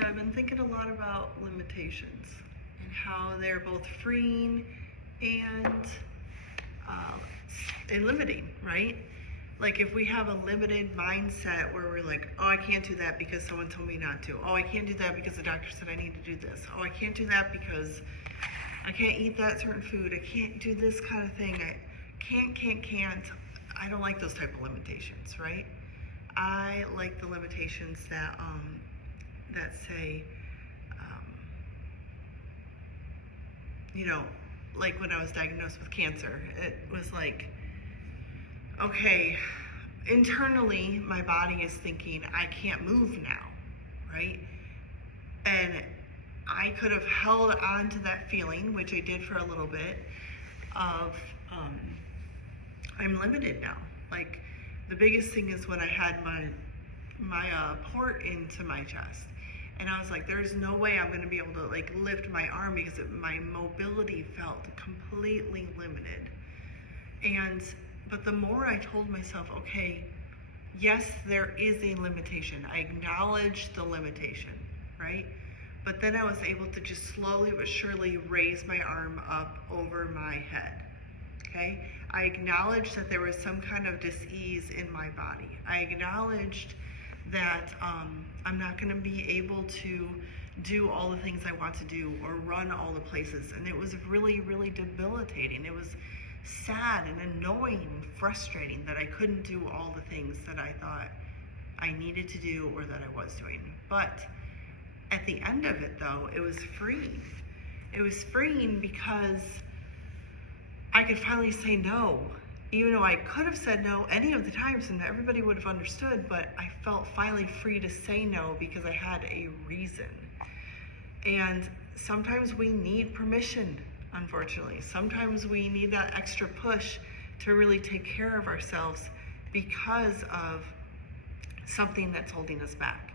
So I've been thinking a lot about limitations and how they're both freeing and limiting, right? Like if we have a limited mindset where we're like, oh, I can't do that because someone told me not to. Oh, I can't do that because the doctor said I need to do this. Oh, I can't do that because I can't eat that certain food. I can't do this kind of thing. I can't. I don't like those type of limitations, right? I like the limitations that say, like when I was diagnosed with cancer, it was like, okay, internally my body is thinking I can't move now, right? And I could have held on to that feeling, which I did for a little bit, of I'm limited now. Like the biggest thing is when I had my port into my chest, and I was like, there's no way I'm going to be able to like lift my arm because my mobility felt completely limited. But the more I told myself, okay, yes, there is a limitation. I acknowledge the limitation, right? But then I was able to just slowly but surely raise my arm up over my head, okay? I acknowledged that there was some kind of dis-ease in my body. I acknowledged that I'm not gonna be able to do all the things I want to do or run all the places. And it was really, really debilitating. It was sad and annoying and frustrating that I couldn't do all the things that I thought I needed to do or that I was doing. But at the end of it though, it was freeing. It was freeing because I could finally say no, even though I could have said no any of the times and everybody would have understood, but I felt finally free to say no because I had a reason. And sometimes we need permission, unfortunately. Sometimes we need that extra push to really take care of ourselves because of something that's holding us back.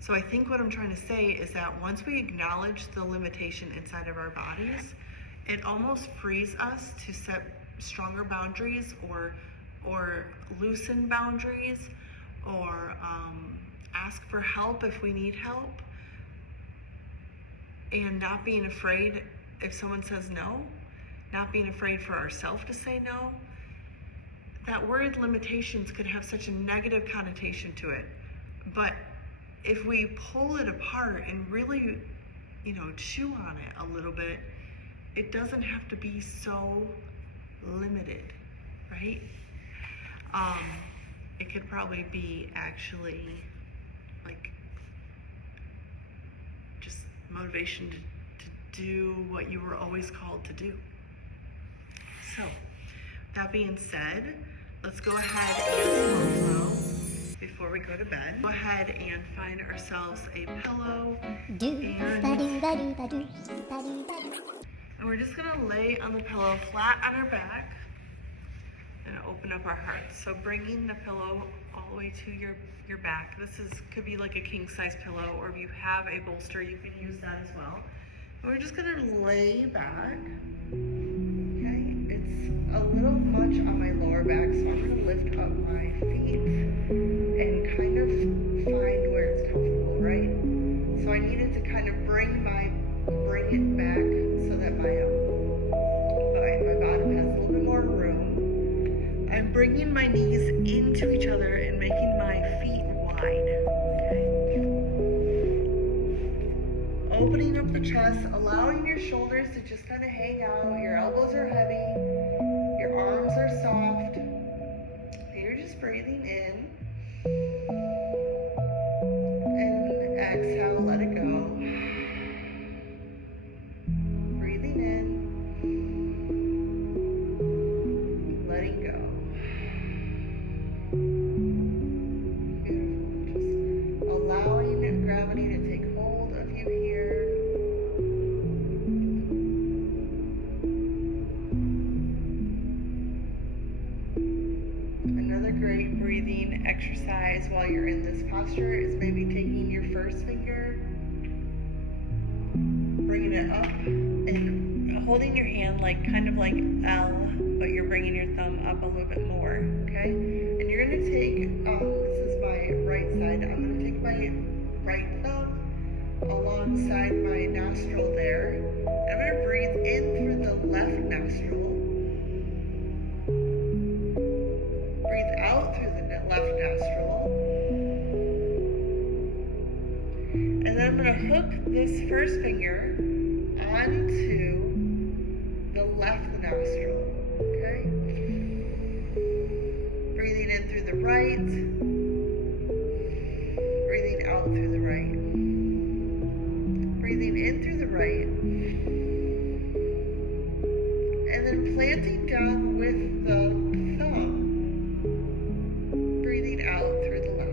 So I think what I'm trying to say is that once we acknowledge the limitation inside of our bodies, it almost frees us to set stronger boundaries or loosen boundaries or ask for help if we need help, and not being afraid if someone says no, not being afraid for ourselves to say no. That word limitations could have such a negative connotation to it, but if we pull it apart and really, chew on it a little bit, it doesn't have to be so limited, right? It could probably be actually like just motivation to do what you were always called to do. So, that being said, let's go ahead and before we go to bed, go ahead and find ourselves a pillow, and we're just gonna lay on the pillow flat on our back and open up our hearts. So bringing the pillow all the way to your back. This could be like a king size pillow, or if you have a bolster, you can use that as well. And we're just gonna lay back. Okay, it's a little much on my lower back, so I'm gonna lift up my feet and kind of find where it's comfortable, right? So I needed to kind of bring it back so that my bottom has a little bit more room. I'm bringing my knees into each other and making my feet wide, okay? Opening up the chest, allowing your shoulders to just kind of hang out. Your elbows are heavy, your arms are soft. You're just breathing in. And exhale, let it go. Breathing in. Letting go. Beautiful. Just allowing gravity to take hold of you here. Another great breathing exercise while you're in this posture is maybe taking your first finger, bringing it up, and holding your hand kind of like L, but you're bringing your thumb up a little bit more, okay? And you're going to take, this is my right side, I'm going to take my right thumb alongside my nostril there. I'm going to breathe in through the left nostril. Breathe out through the left nostril. And then I'm going to hook this first finger onto the left nostril. Okay? Breathing in through the right. Breathing out through the right. Breathing in through the right. And then planting down with the thumb. Breathing out through the left.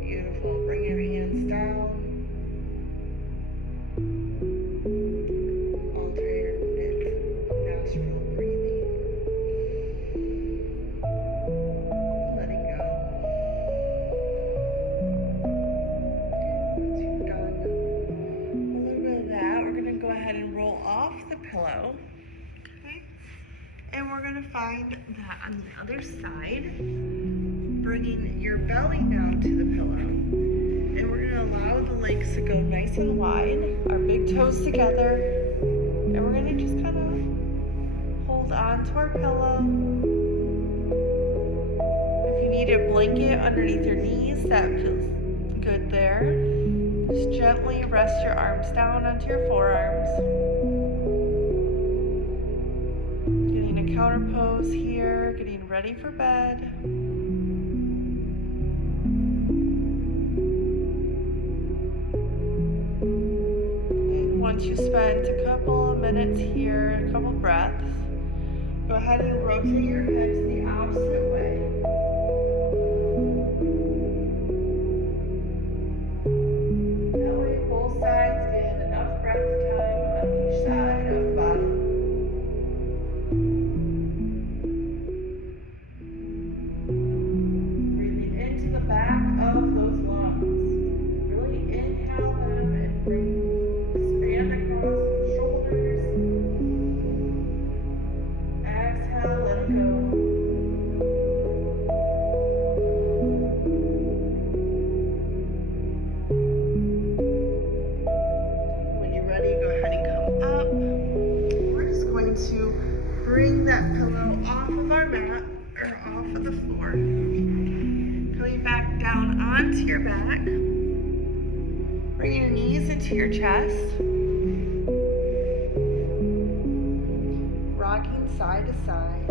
Beautiful. Bring your hands down. Pillow. Okay. And we're going to find that on the other side, bringing your belly down to the pillow. And we're going to allow the legs to go nice and wide, our big toes together. And we're going to just kind of hold on to our pillow. If you need a blanket underneath your knees, that feels good there. Just gently rest your arms down onto your forearms. Counter pose here, getting ready for bed. And once you spent a couple of minutes here, a couple breaths, go ahead and rotate your head to the opposite way. That way both sides get enough breath time on each side of the body. Bring that pillow off of our mat, or off of the floor. Coming back down onto your back. Bringing your knees into your chest. Rocking side to side.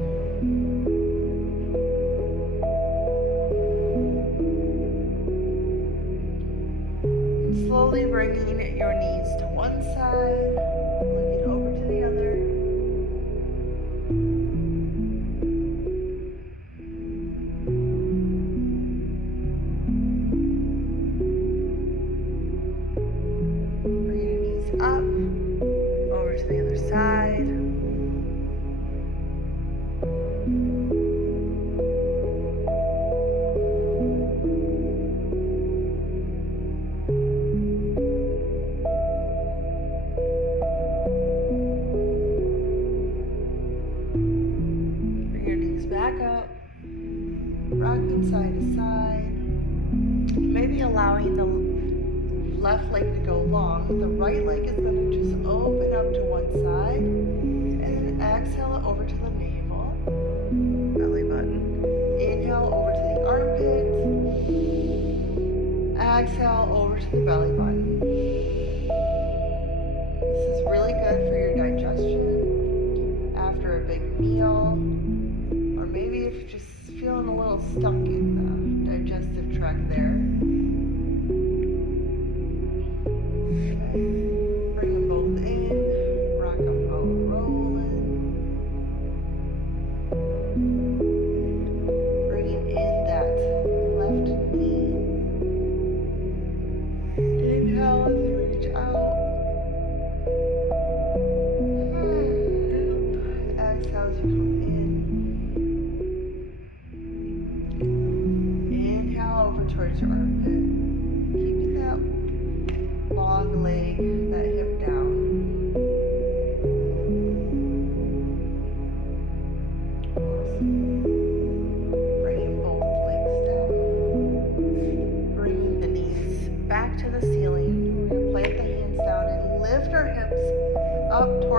And slowly bringing your knees to one side, looking over to the other. Side. Bring your knees back up, rocking side to side, maybe allowing the left leg to go long. The right leg is going to just open up to one side, and then exhale it over to the navel, belly button. Inhale over to the armpit. Exhale over to the belly button. This is really good for your digestion after a big meal, or maybe if you're just feeling a little stuck in the digestive tract there. Bring them both in, rock them out, rolling. Bringing in that left knee. Inhale as you reach out.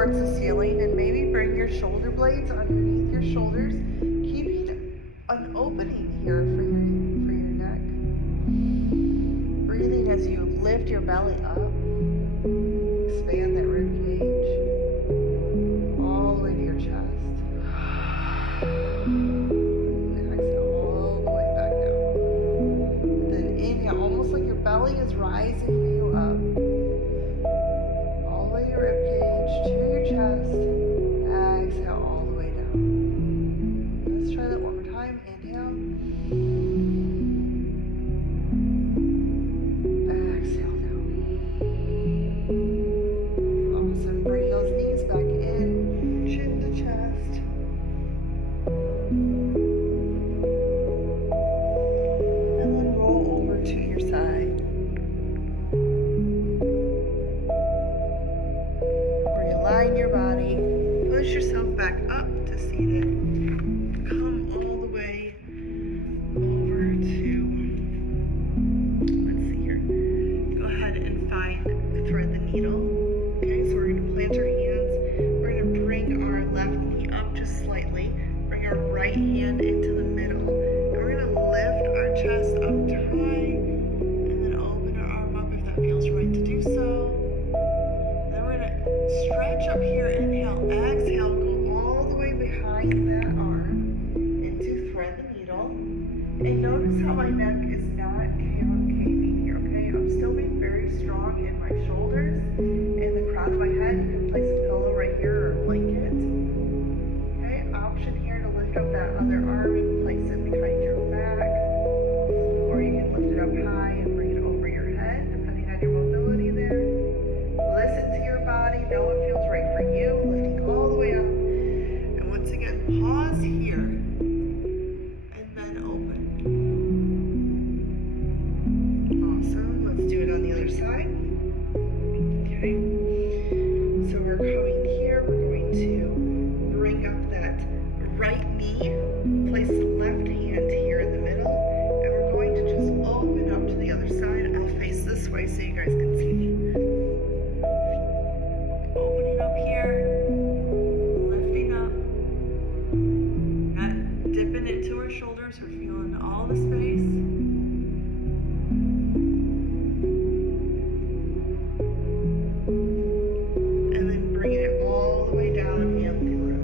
towards the ceiling and maybe bring your shoulder blades underneath your shoulders, keeping an opening here for your neck. Breathing as you lift your belly up, expand that rib cage all the way to your chest. And exhale all the way back down. Then inhale, almost like your belly is rising you up. All the way to your rib cage, to your chest. Exhale all the way down. Let's try that one more time. Inhale. Exhale down. Awesome. Bring those knees back in. Chin to chest. And then roll over to your side. Realign your body. Push yourself back up to seated. Come all the way over to, let's see here. Go ahead and thread the needle. Okay, so we're going to plant our hands. We're going to bring our left knee up just slightly. Bring our right hand into the middle. And we're going to lift our chest up high. And then open our arm up if that feels right to do so. Then we're going to stretch up here. Inhale, exhale, go all the way behind that arm into thread the needle. And notice how my neck is not concaving here, okay? I'm still being very strong in my shoulders and the crown of my head. You can place a pillow right here or a blanket. Okay, option here to lift up that other arm and place it behind your back. Or you can lift it up high and bring it over your head, depending on your mobility there. Listen to your body, know what feels right for you, lifting all the way up. And once again, pause here and then open. Awesome. Let's do it on the other side. Okay. So we're coming here. We're going to bring up that right knee, place the left hand here in the middle, and we're going to just open up to the other side. I'll face this way so you guys can see me. Opening up here, lifting up, not dipping into our shoulders. We're feeling all the space. And then bringing it all the way down and through.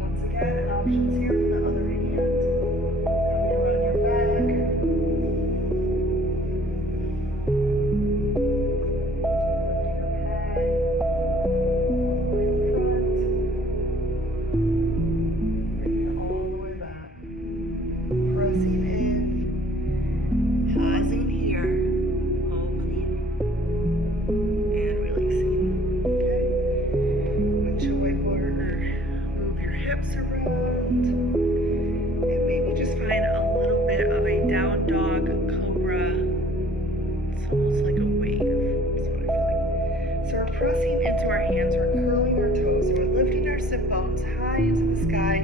Once again, options here for the other hand. Coming around your back. Lifting up head. All the way in front. Bringing it all the way back. Pressing in. Pausing here. Opening. And releasing. Okay. Enjoy or move your hips around. And maybe just find a little bit of a down dog cobra. It's almost like a wave. That's what I feel like. So we're pressing into our hands, we're curling our toes, so we're lifting our sit bones high into the sky,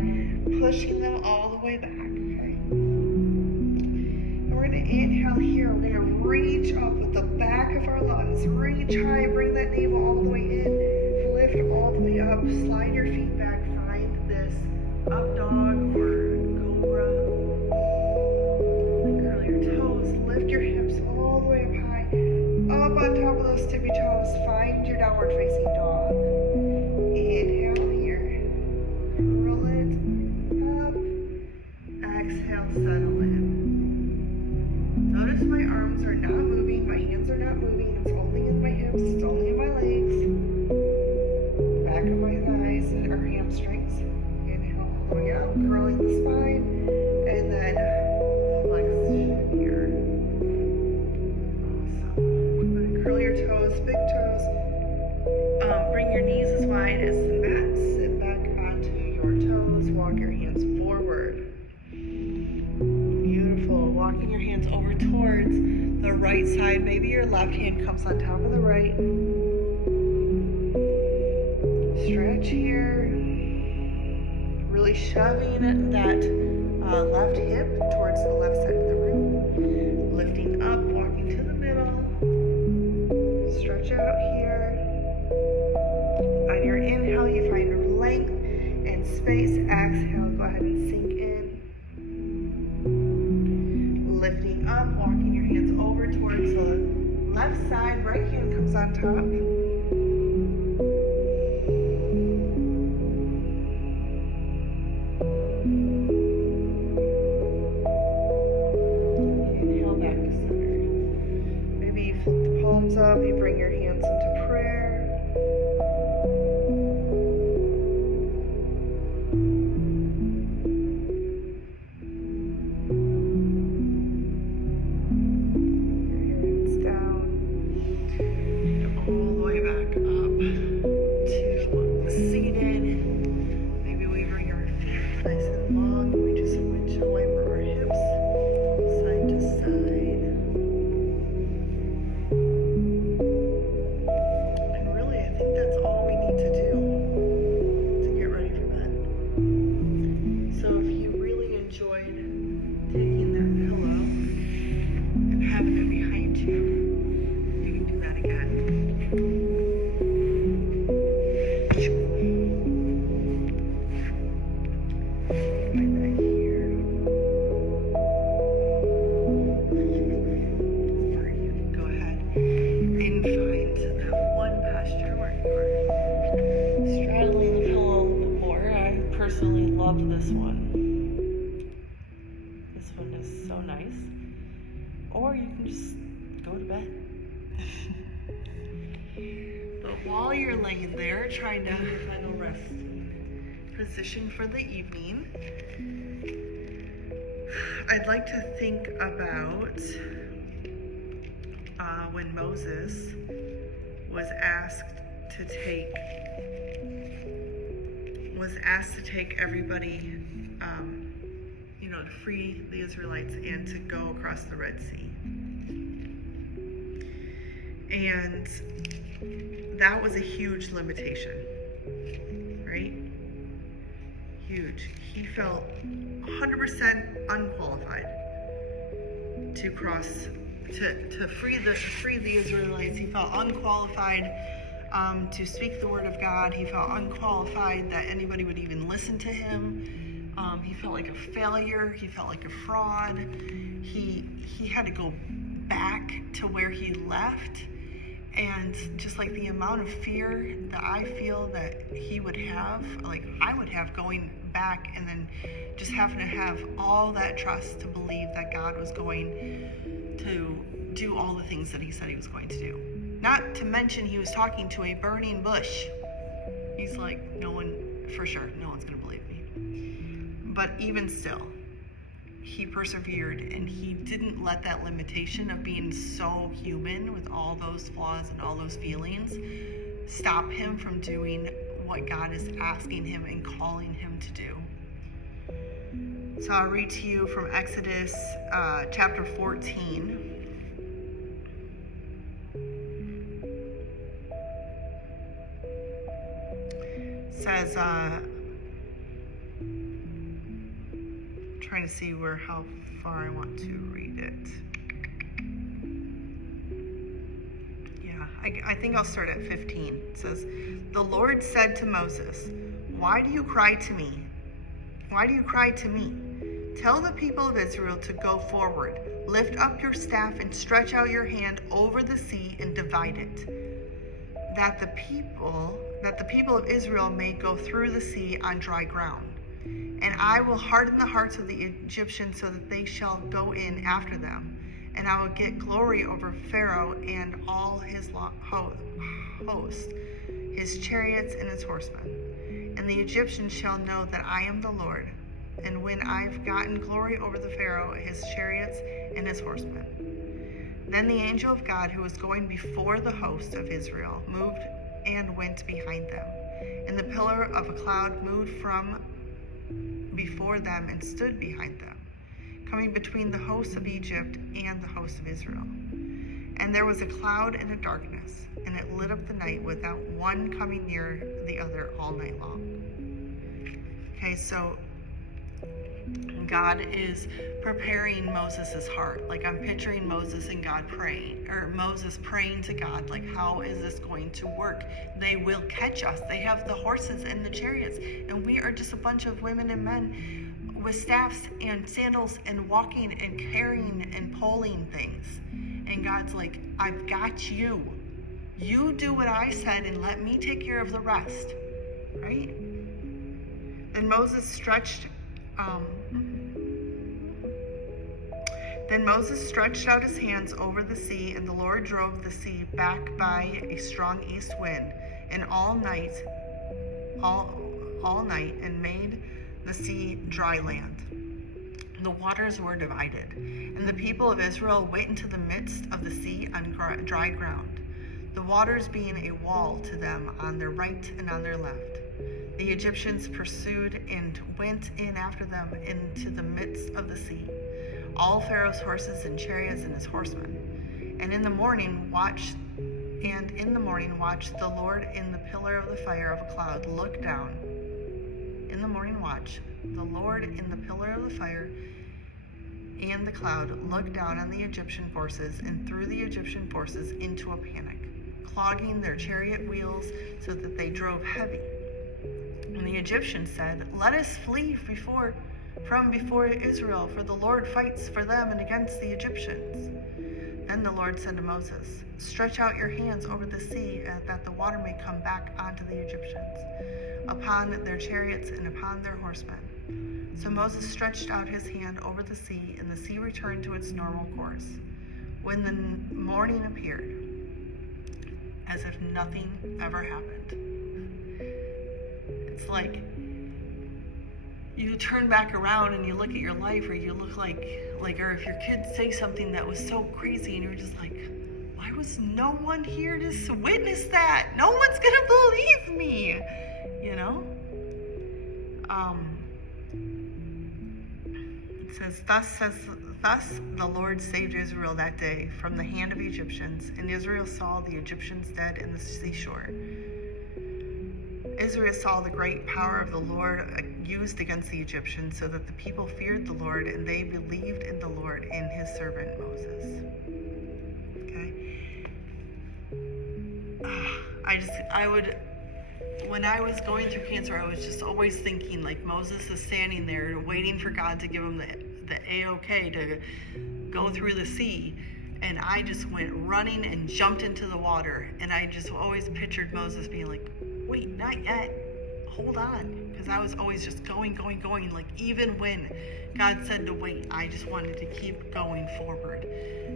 pushing them all the way back. Okay. And we're going to inhale here. We're going to reach up with the back of our lungs. Reach high, bring that navel all the way in. Lift all the way up. Slide your feet back. Find this up dog or cobra. Then curl your toes. Lift your hips all the way up high. Up on top of those tippy toes. Find your downward facing dog. Inhale here. Curl it up. Exhale, settle in. Notice my arms are not moving, my hands are not moving. It's only in my hips, it's only in my legs. Back of my thighs or hamstrings. Inhale all the way up, curling the spine. And then flexion here. Awesome. I'm going to curl your toes, big toes. Bring your knees as wide as the mat. Sit back onto your toes. Walk your hands forward. Beautiful. Walking your hands over towards the right side. Maybe your left hand comes on top of the right. Stretch here. Really shoving that left hip towards the left side of the room. Lifting up, walking to the middle. Stretch out here. love this one. This one is so nice. Or you can just go to bed. But while you're laying there trying to final rest position for the evening, I'd like to think about when Moses was asked to take everybody, to free the Israelites and to go across the Red Sea. And that was a huge limitation, right? Huge. He felt 100% unqualified to cross, to free the Israelites. He felt unqualified to speak the word of God. He felt unqualified that anybody would even listen to him. He felt like a failure. He felt like a fraud. He had to go back to where he left. And just like the amount of fear that I feel that he would have, like I would have going back, and then just having to have all that trust to believe that God was going to do all the things that he said he was going to do. Not to mention he was talking to a burning bush. He's like, no one's going to believe me. But even still, he persevered, and he didn't let that limitation of being so human with all those flaws and all those feelings stop him from doing what God is asking him and calling him to do. So I'll read to you from Exodus chapter 14. It says, trying to see how far I want to read it. Yeah, I think I'll start at 15. It says, "The Lord said to Moses, 'Why do you cry to me? Why do you cry to me? Tell the people of Israel to go forward. Lift up your staff and stretch out your hand over the sea and divide it, that the people of Israel may go through the sea on dry ground. And I will harden the hearts of the Egyptians so that they shall go in after them. And I will get glory over Pharaoh and all his host, his chariots and his horsemen. And the Egyptians shall know that I am the Lord. And when I've gotten glory over the Pharaoh, his chariots and his horsemen.' Then the angel of God, who was going before the host of Israel, moved and went behind them. And the pillar of a cloud moved from before them and stood behind them, coming between the hosts of Egypt and the hosts of Israel. And there was a cloud and a darkness, and it lit up the night without one coming near the other all night long." Okay, so God is preparing Moses' heart. Like, I'm picturing Moses and God praying, or Moses praying to God, like, how is this going to work? They will catch us. They have the horses and the chariots, and we are just a bunch of women and men with staffs and sandals and walking and carrying and pulling things. And God's like, I've got you. You do what I said and let me take care of the rest, right? Then Moses stretched out his hands over the sea, and the Lord drove the sea back by a strong east wind, and all night, and made the sea dry land. The waters were divided, and the people of Israel went into the midst of the sea on dry ground, the waters being a wall to them on their right and on their left. The Egyptians pursued and went in after them into the midst of the sea, all Pharaoh's horses and chariots and his horsemen. And in the morning watched the Lord in the pillar of the fire of a cloud look down. In the morning watch, the Lord in the pillar of the fire and the cloud looked down on the Egyptian forces and threw the Egyptian forces into a panic, clogging their chariot wheels so that they drove heavy. And the Egyptians said, "Let us flee from before Israel, for the Lord fights for them and against the Egyptians." Then the Lord said to Moses, "Stretch out your hands over the sea, that the water may come back onto the Egyptians, upon their chariots and upon their horsemen." So Moses stretched out his hand over the sea, and the sea returned to its normal course. When the morning appeared, as if nothing ever happened. It's like you turn back around and you look at your life, or you look like, or if your kids say something that was so crazy, and you're just like, why was no one here to witness that? No one's gonna believe me, you know? It says, Thus the Lord saved Israel that day from the hand of Egyptians, and Israel saw the Egyptians dead in the seashore. Israel saw the great power of the Lord used against the Egyptians, so that the people feared the Lord, and they believed in the Lord and his servant Moses. Okay? When I was going through cancer, I was just always thinking, like, Moses is standing there waiting for God to give him the A-OK to go through the sea. And I just went running and jumped into the water. And I just always pictured Moses being like, wait, not yet. Hold on. Because I was always just going. Like, even when God said to wait, I just wanted to keep going forward.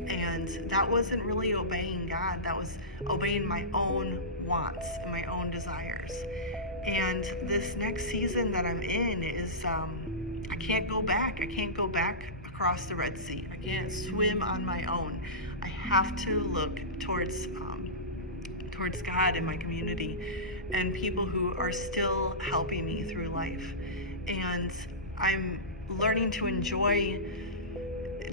And that wasn't really obeying God. That was obeying my own wants and my own desires. And this next season that I'm in is, I can't go back. I can't go back across the Red Sea. I can't swim on my own. I have to look towards God and my community and people who are still helping me through life. And I'm learning to enjoy,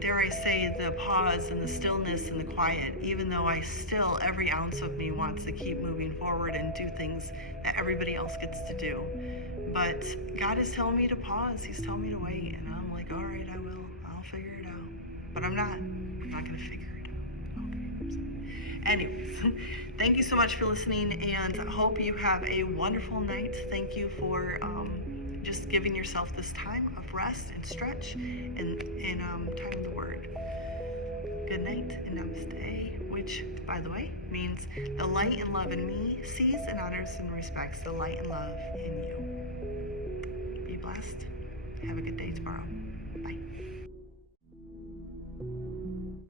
dare I say, the pause and the stillness and the quiet, even though every ounce of me wants to keep moving forward and do things that everybody else gets to do. But God is telling me to pause. He's telling me to wait. And I'm like, all right, I will. I'll figure it out. But I'm not going to figure it out. Okay. Anyways, thank you so much for listening, and I hope you have a wonderful night. Thank you for just giving yourself this time of rest and stretch and time in the Word. Good night and namaste, which, by the way, means the light and love in me sees and honors and respects the light and love in you. Be blessed. Have a good day tomorrow. Bye.